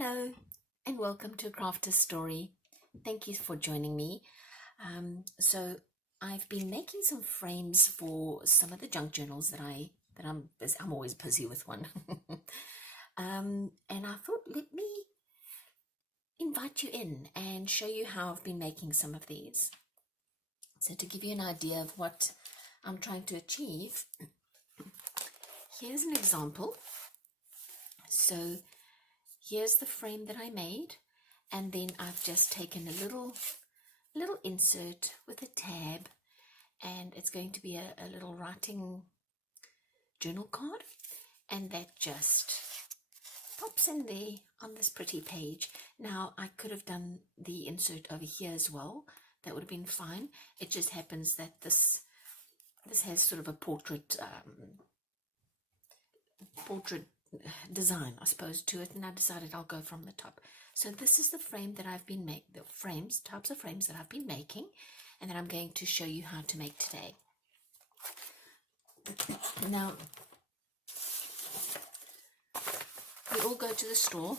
Hello and welcome to Crafter's Story. Thank you for joining me. So I've been making some frames for some of the junk journals that I'm always busy with one. And I thought, let me invite you in and show you how I've been making some of these. So to give you an idea of what I'm trying to achieve, here's an example. So here's the frame that I made, and then I've just taken a little insert with a tab, and it's going to be a little writing journal card, and that just pops in there on this pretty page. Now I could have done the insert over here as well. That would have been fine. It just happens that this has sort of a portrait design, I suppose, to it, and I decided I'll go from the top. So this is the frame that I've been making, the types of frames that I've been making, and that I'm going to show you how to make today. Now, we all go to the store,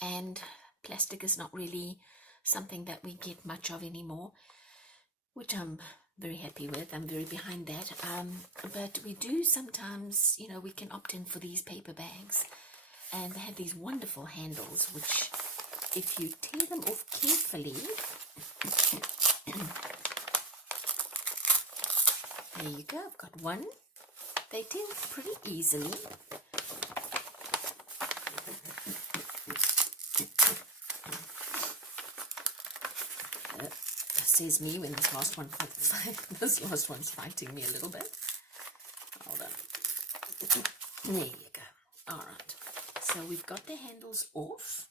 and plastic is not really something that we get much of anymore, which I'm very happy with. I'm very behind that. But we do sometimes, we can opt in for these paper bags, and they have these wonderful handles, which if you tear them off carefully, there you go, I've got one. They tear off pretty easily. Says me when this last one's fighting me a little bit. Hold on. There you go. All right. So we've got the handles off.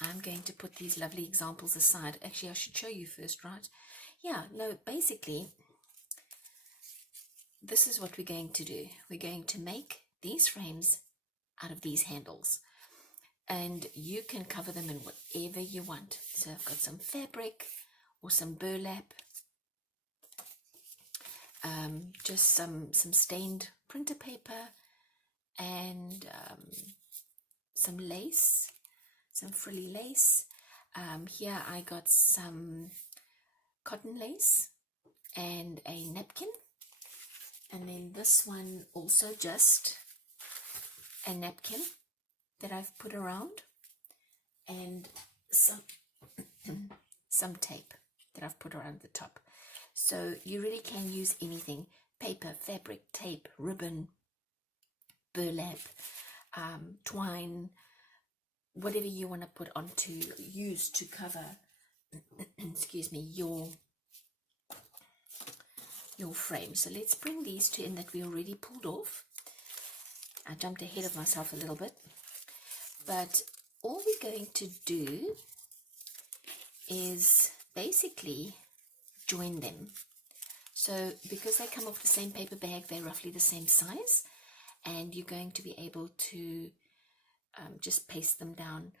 I'm going to put these lovely examples aside. Actually, I should show you first, right? Yeah, no, basically, this is what we're going to do. We're going to make these frames out of these handles. And you can cover them in whatever you want. So I've got some fabric or some burlap, just some stained printer paper, and some lace, some frilly lace. Here I got some cotton lace and a napkin, and then this one also just a napkin that I've put around, and some tape that I've put around the top. So you really can use anything: paper, fabric, tape, ribbon, burlap, twine, whatever you want to use to cover excuse me, your frame. So let's bring these two in that we already pulled off. I jumped ahead of myself a little bit. But all we're going to do is basically join them. So because they come off the same paper bag, they're roughly the same size, and you're going to be able to just paste them down.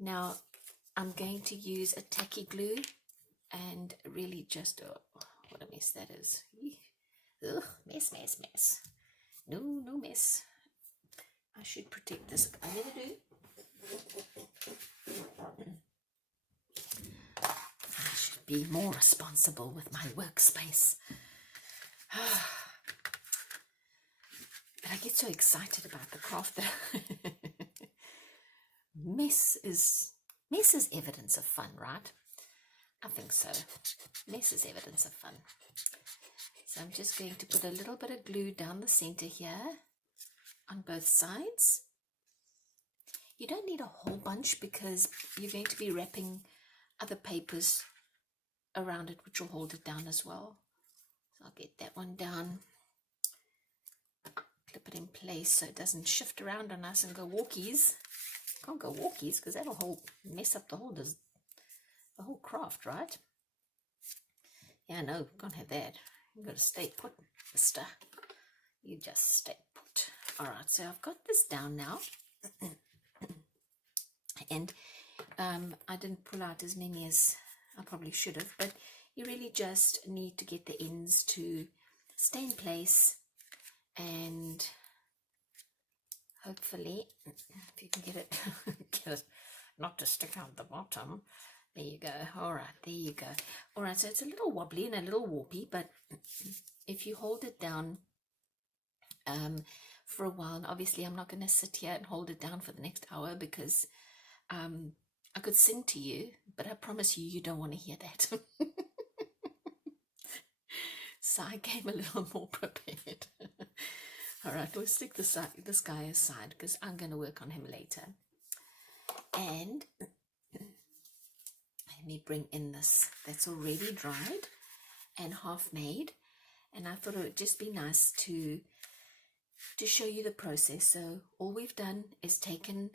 Now I'm going to use a tacky glue, and really just, oh, what a mess that is. Ugh, mess. No mess. I should protect this. I never do. I should be more responsible with my workspace. But I get so excited about the craft that mess is evidence of fun, right? I think so. Mess is evidence of fun. So I'm just going to put a little bit of glue down the center here on both sides. You don't need a whole bunch because you're going to be wrapping other papers around it, which will hold it down as well. So I'll get that one down, clip it in place so it doesn't shift around on us and go walkies. Can't go walkies because that'll mess up the whole craft, right? Yeah, no, can't have that. You've got to stay put, mister. You just stay put. All right, so I've got this down now. And I didn't pull out as many as I probably should have, but you really just need to get the ends to stay in place, and hopefully, if you can get it, get it not to stick out the bottom. There you go. All right, there you go. All right, so it's a little wobbly and a little warpy, but if you hold it down for a while, and obviously I'm not going to sit here and hold it down for the next hour because I could sing to you, but I promise you, you don't want to hear that. So I came a little more prepared. All right, we'll stick this guy aside because I'm going to work on him later. And let me bring in this that's already dried and half made. And I thought it would just be nice to show you the process. So all we've done is taken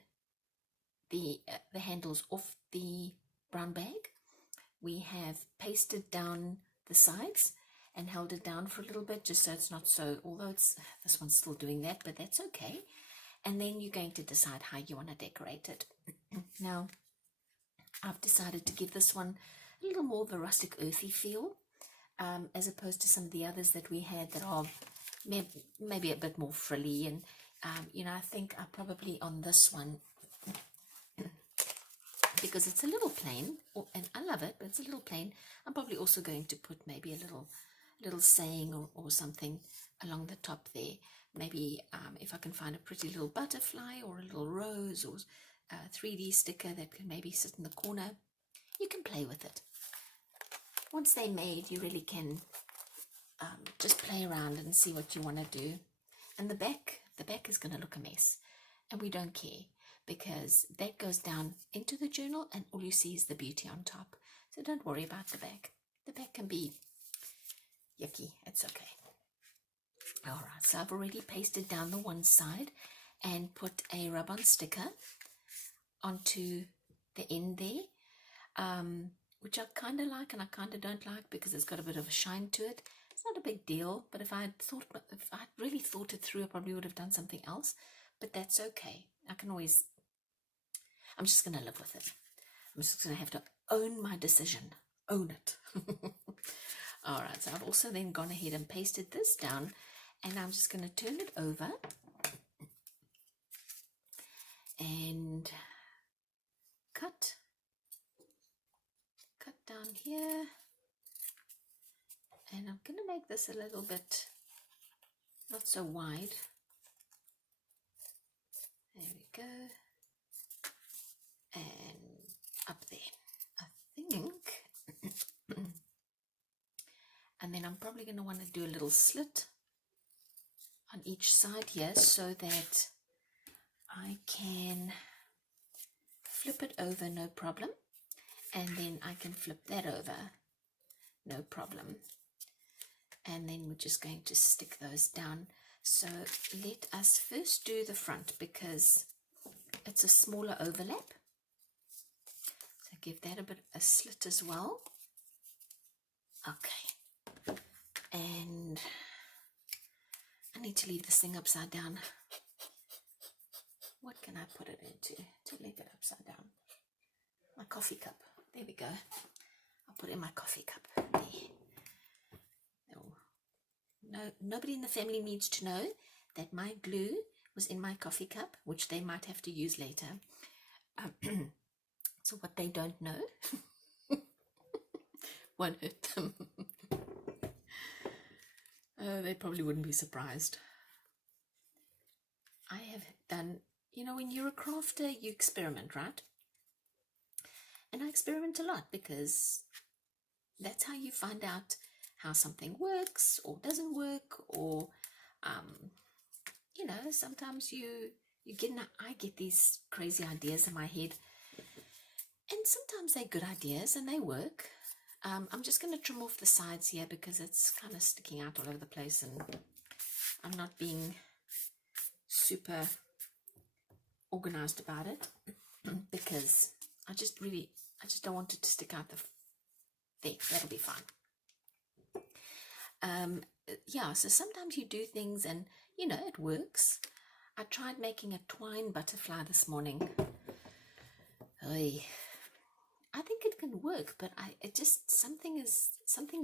the handles off the brown bag. We have pasted down the sides and held it down for a little bit just so it's not so, although this one's still doing that, but that's okay. And then you're going to decide how you want to decorate it. Now, I've decided to give this one a little more of a rustic earthy feel, as opposed to some of the others that we had that are maybe a bit more frilly. And, I think I probably on this one, because it's a little plain, and I love it, but it's a little plain, I'm probably also going to put maybe a little saying or something along the top there. Maybe if I can find a pretty little butterfly or a little rose or a 3D sticker that can maybe sit in the corner, you can play with it. Once they're made, you really can just play around and see what you want to do. And the back is going to look a mess, and we don't care, because that goes down into the journal and all you see is the beauty on top. So don't worry about the back. The back can be yucky. It's okay. All right, so I've already pasted down the one side and put a rub-on sticker onto the end there, which I kind of like and I kind of don't like because it's got a bit of a shine to it. It's not a big deal, but if I'd really thought it through, I probably would have done something else, but that's okay. I'm just going to live with it. I'm just going to have to own my decision. Own it. All right, so I've also then gone ahead and pasted this down, and I'm just going to turn it over and cut down here. And I'm going to make this a little bit not so wide. There we go. And up there, I think. And then I'm probably going to want to do a little slit on each side here so that I can flip it over, no problem. And then I can flip that over, no problem. And then we're just going to stick those down. So let us first do the front because it's a smaller overlap. So give that a slit as well. Okay. And I need to leave this thing upside down. What can I put it into to leave it upside down? My coffee cup. There we go. I'll put it in my coffee cup. There. No, nobody in the family needs to know that my glue was in my coffee cup, which they might have to use later. So what they don't know won't hurt them. They probably wouldn't be surprised. I have done, when you're a crafter, you experiment, right? And I experiment a lot because that's how you find out how something works or doesn't work, or sometimes I get these crazy ideas in my head, and sometimes they're good ideas and they work. I'm just going to trim off the sides here because it's kind of sticking out all over the place, and I'm not being super organized about it because I just don't want it to stick out there. That'll be fine. So sometimes you do things and it works. I tried making a twine butterfly this morning. I think it can work, but something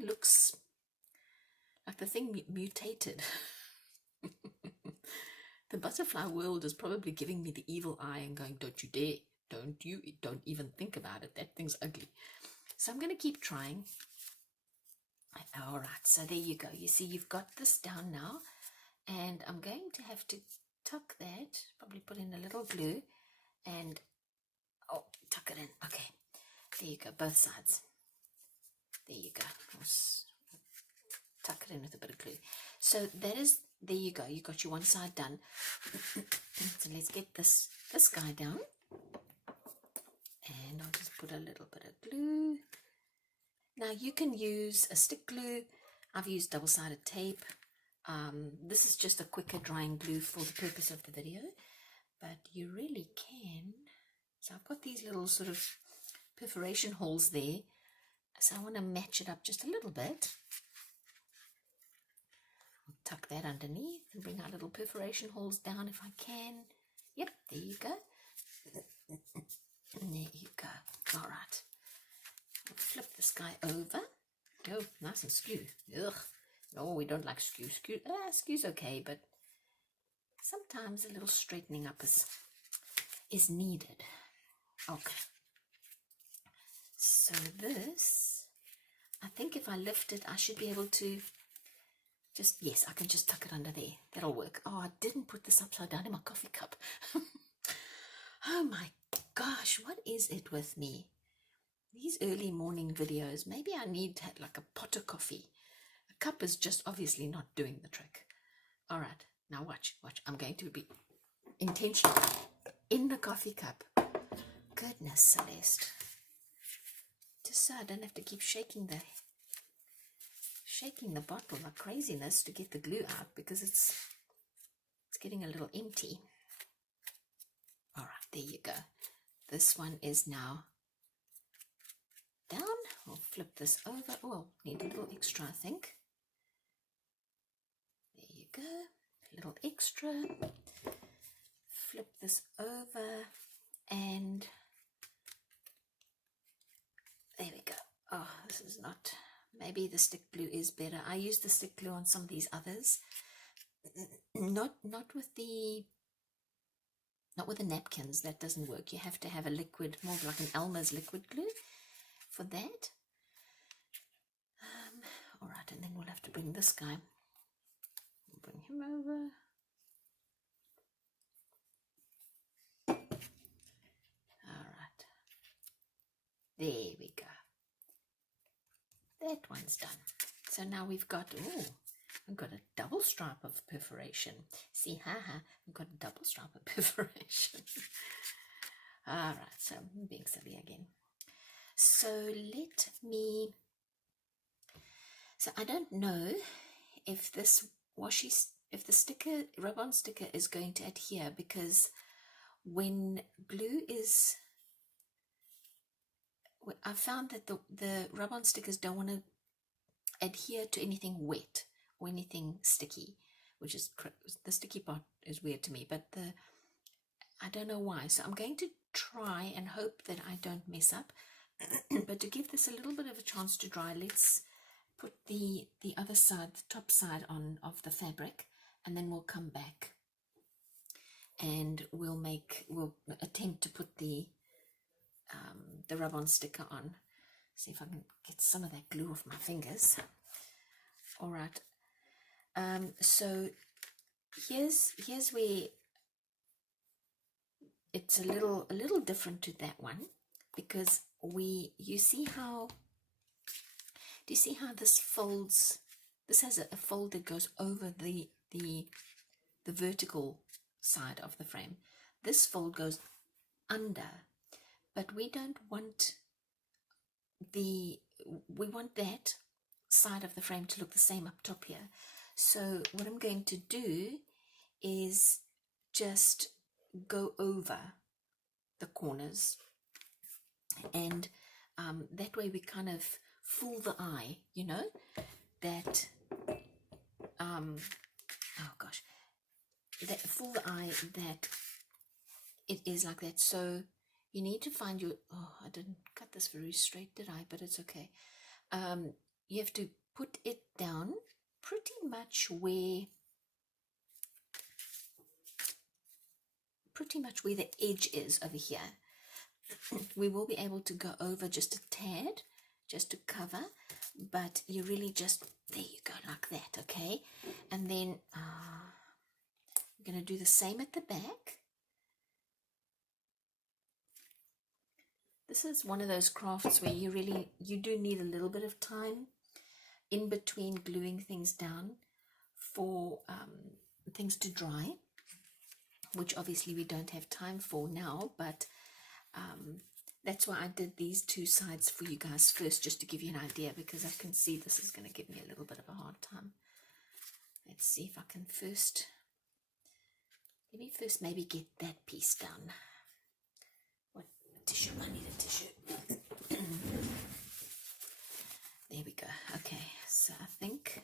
looks like the thing mutated. The butterfly world is probably giving me the evil eye and going, don't you dare, don't even think about it, that thing's ugly. So I'm going to keep trying. All right, so there you go. You see, you've got this down now, and I'm going to have to tuck that, probably put in a little glue, and oh, tuck it in. Okay, there you go, both sides. There you go. Tuck it in with a bit of glue. So that is, there you go. You got your one side done. So let's get this guy down, and I'll just put a little bit of glue. Now you can use a stick glue. I've used double-sided tape. This is just a quicker drying glue for the purpose of the video, but you really can. So I've got these little sort of perforation holes there, so I want to match it up just a little bit. I'll tuck that underneath and bring our little perforation holes down if I can. Yep, there you go. And there you go. All right. I'll flip this guy over. Oh, nice and skew. Ugh. No, we don't like skew. Skew's okay, but sometimes a little straightening up is needed. Okay. So this, I think if I lift it, I should be able to just, yes, I can just tuck it under there. That'll work. Oh, I didn't put this upside down in my coffee cup. Oh my gosh, what is it with me? These early morning videos, maybe I need like a pot of coffee. A cup is just obviously not doing the trick. All right, now watch. I'm going to be intentional in the coffee cup. Goodness, Celeste. Just so I don't have to keep shaking the bottle like craziness to get the glue out, because it's getting a little empty. All right, there you go. This one is now down. We'll flip this over. Oh, need a little extra, I think. There you go. A little extra. Flip this over, and there we go. Oh, this is not, maybe the stick glue is better. I use the stick glue on some of these others. Not with the napkins. That doesn't work. You have to have a liquid, more like an Elmers liquid glue for that. All right, and then we'll have to bring this guy. We'll bring him over. All right. There we go. That one's done. So now we've got, I've got a double stripe of perforation. See, I've got a double stripe of perforation. All right, so I'm being silly again. So I don't know if this if the sticker, rub-on sticker is going to adhere, because when glue is, I found that the rub-on stickers don't want to adhere to anything wet or anything sticky, which is, the sticky part is weird to me, but I don't know why. So I'm going to try and hope that I don't mess up. But to give this a little bit of a chance to dry, let's put the other side, the top side on of the fabric, and then we'll come back and we'll attempt to put the rub-on sticker on. See if I can get some of that glue off my fingers. All right. So here's where it's a little different to that one, because do you see how this folds? This has a fold that goes over the vertical side of the frame. This fold goes under, but we don't want we want that side of the frame to look the same up top here. So what I'm going to do is just go over the corners, and that way we kind of fool the eye, you know, that that fool the eye that it is like that. So you need to find your, I didn't cut this very straight, did I? But it's okay. You have to put it down pretty much where pretty much where the edge is over here. We will be able to go over just a tad, just to cover, but you really just, there you go, like that, okay? And then I'm going to do the same at the back. This is one of those crafts where you do need a little bit of time in between gluing things down for things to dry, which obviously we don't have time for now, but that's why I did these two sides for you guys first, just to give you an idea, because I can see this is going to give me a little bit of a hard time. Let's see if I can first, let me first maybe get that piece done. What tissue? I need a tissue. There we go. Okay, so I think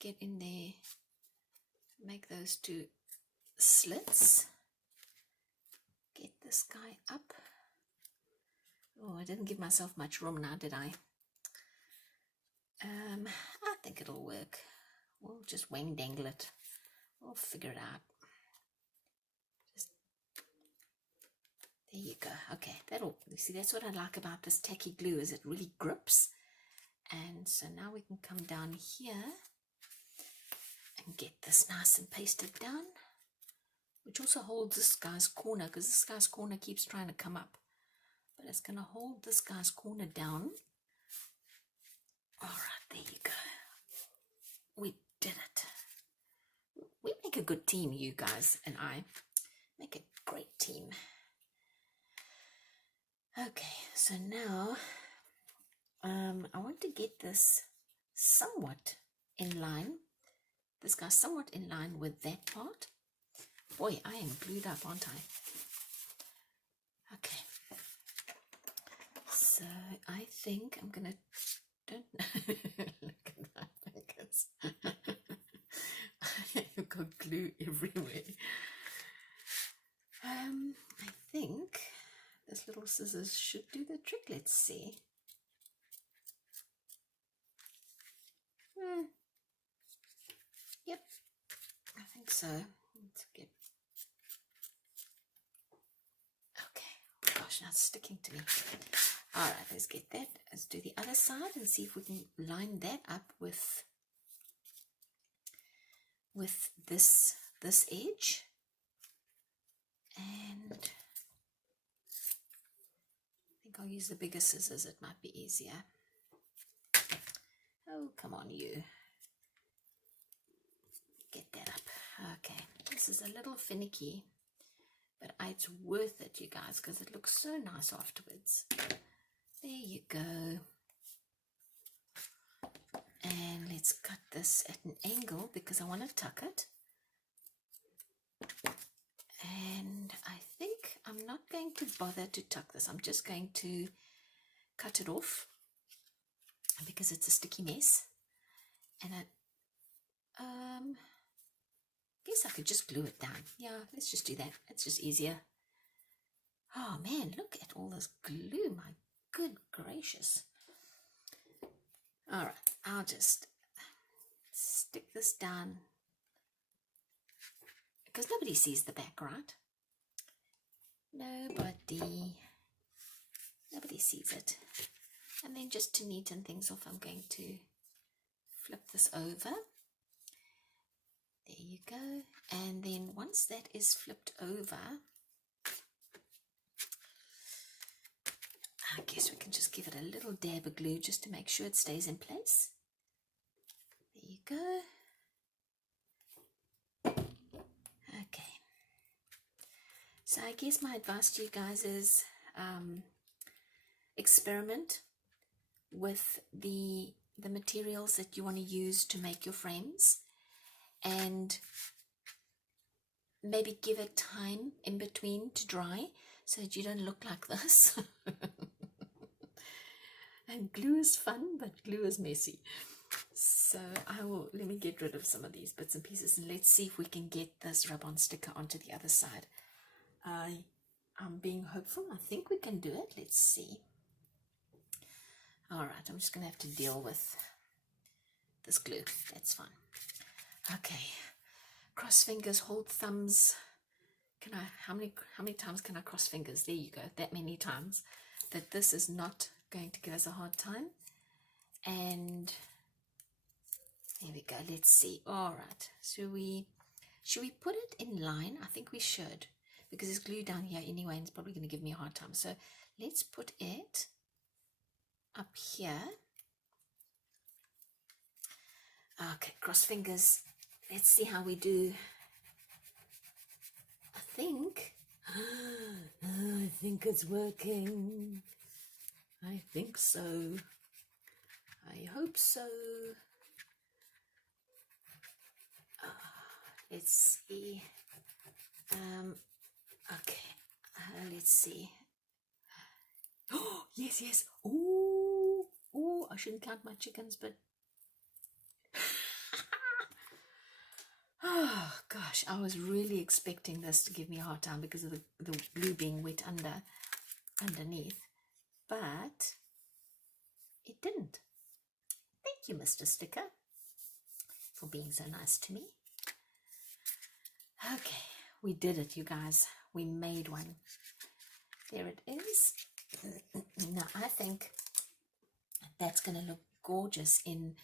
get in there, make those two slits, get this guy up. Oh, I didn't give myself much room now, did I? I think it'll work. We'll just wing dangle it. We'll figure it out. Just, there you go. Okay, that'll, you see, that's what I like about this tacky glue, is it really grips. And so now we can come down here and get this nice and pasted down, which also holds this guy's corner, because this guy's corner keeps trying to come up. But it's going to hold this guy's corner down. All right, there you go. We did it. We make a good team, you guys and I. Make a great team. Okay, so now I want to get this somewhat in line. This guy's somewhat in line with that part. Boy, I am glued up, aren't I? Okay. So I think I'm gonna, don't look at my fingers. I've got glue everywhere. I think this little scissors should do the trick. Let's see. Yep, I think so. Let's get. Okay. Gosh, now it's sticking to me. All right, let's get that. Let's do the other side and see if we can line that up with this edge. And I think I'll use the bigger scissors. It might be easier. Oh, come on, you. Get that up. Okay, this is a little finicky, but it's worth it, you guys, because it looks so nice afterwards. There you go. And let's cut this at an angle because I want to tuck it. And I think I'm not going to bother to tuck this. I'm just going to cut it off because it's a sticky mess. And I guess I could just glue it down. Yeah, let's just do that. It's just easier. Oh man, look at all this glue. My good gracious. All right, I'll just stick this down because nobody sees the back, right? Nobody sees it. And then just to neaten things off, I'm going to flip this over. There you go. And then once that is flipped over, I guess we can just give it a little dab of glue just to make sure it stays in place. There you go. Okay. So I guess my advice to you guys is experiment with the materials that you want to use to make your frames, and maybe give it time in between to dry so that you don't look like this. And glue is fun, but glue is messy. So let me get rid of some of these bits and pieces, and let's see if we can get this rub-on sticker onto the other side. I'm being hopeful. I think we can do it. Let's see. All right, I'm just going to have to deal with this glue. That's fine. Okay. Cross fingers, hold thumbs. how many times can I cross fingers? There you go, that many times, that this is not going to give us a hard time. And there we go. Let's see. All right. Should we put it in line? I think we should, because it's glued down here anyway, and it's probably going to give me a hard time. So let's put it up here. Okay, cross fingers. Let's see how we do. I think it's working. I think so. I hope so. Let's see. Okay. Let's see. Oh, yes. Oh, I shouldn't count my chickens, but oh gosh, I was really expecting this to give me a hard time because of the glue being wet underneath, but it didn't. Thank you, Mr. Sticker, for being so nice to me. Okay, we did it, you guys. We made one. There it is. Now, I think that's going to look gorgeous in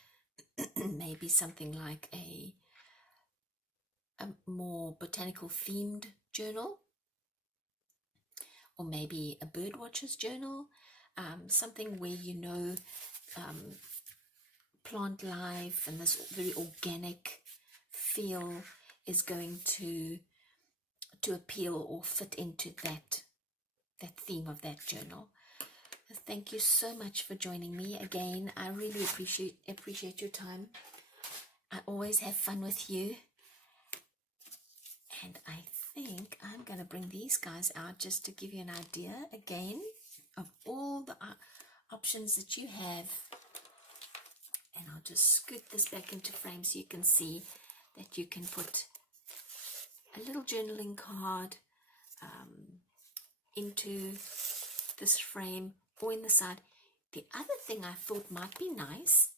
maybe something like a more botanical themed journal, or maybe a birdwatcher's journal, something where plant life and this very organic feel is going to appeal or fit into that theme of that journal. Thank you so much for joining me again. I really appreciate your time. I always have fun with you. And I think I'm going to bring these guys out just to give you an idea again of all the options that you have. And I'll just scoot this back into frame so you can see that you can put a little journaling card into this frame or in the side. The other thing I thought might be nice,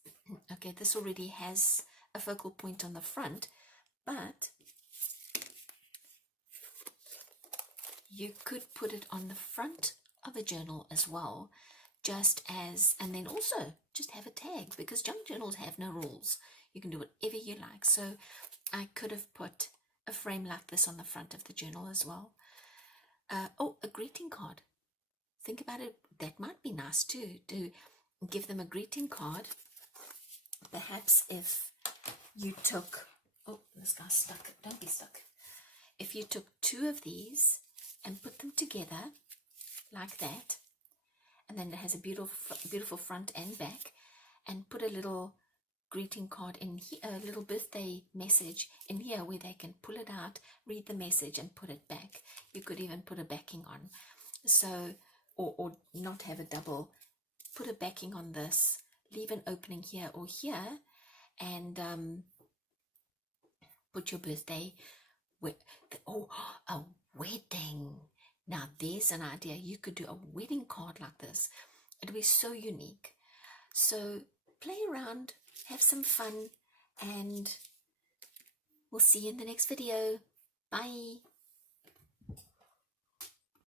okay, this already has a focal point on the front, but you could put it on the front of a journal as well, and then also just have a tag, because junk journals have no rules. You can do whatever you like. So I could have put a frame like this on the front of the journal as well. Oh, a greeting card. Think about it. That might be nice too, to give them a greeting card. Perhaps if you took, oh, this guy's stuck. Don't be stuck. If you took 2 of these and put them together like that, and then it has a beautiful front and back, and put a little greeting card in here, a little birthday message in here where they can pull it out, read the message, and put it back. You could even put a backing on, so or not have a double. Put a backing on this, leave an opening here or here, and put your birthday. Oh, a wedding. Now there's an idea. You could do a wedding card like this. It'll be so unique. So play around, have some fun, and we'll see you in the next video. Bye.